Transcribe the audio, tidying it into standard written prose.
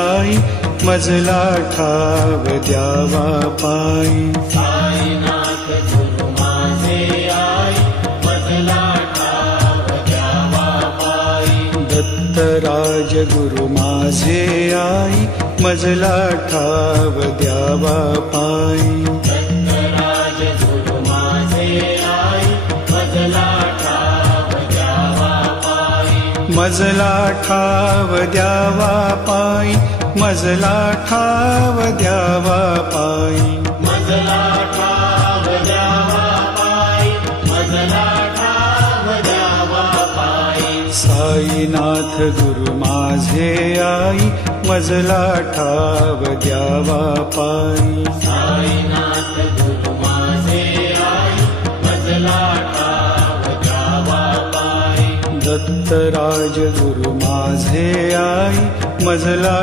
आई मजला ठाव द्यावा पायी। साईनाथ गुरु माझे आई मजला ठाव द्यावा पायी। दत्तराज गुरु माझे आई मजला ठाव द्यावा पायी। दत्तराज गुरु माझे आई मजला ठाव द्यावा पायी। मजला ठाव द्यावा पायी। मजला ठाव द्यावा पायी। मजला ठाव द्यावा पायी। मजला ठाव द्यावा पायी। साईनाथ गुरु माझे आई मजला ठाव द्यावा पायी। साईनाथ गुरु माझे आई मजला ठाव द्यावा पायी। दत्तराज गुरु माझे आई मजला